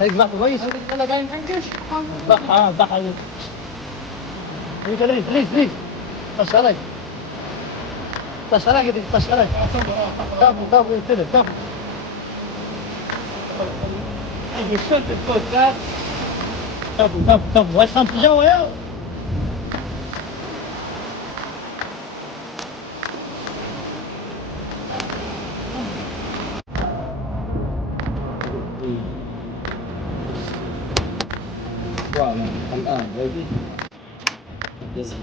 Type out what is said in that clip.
هيك بقى كويس. انا جاي منكش بقى ليه بس عليك كده بس عليك طب كده طب يشد الفوت ده طب وصل في الجو يا الآن ready yes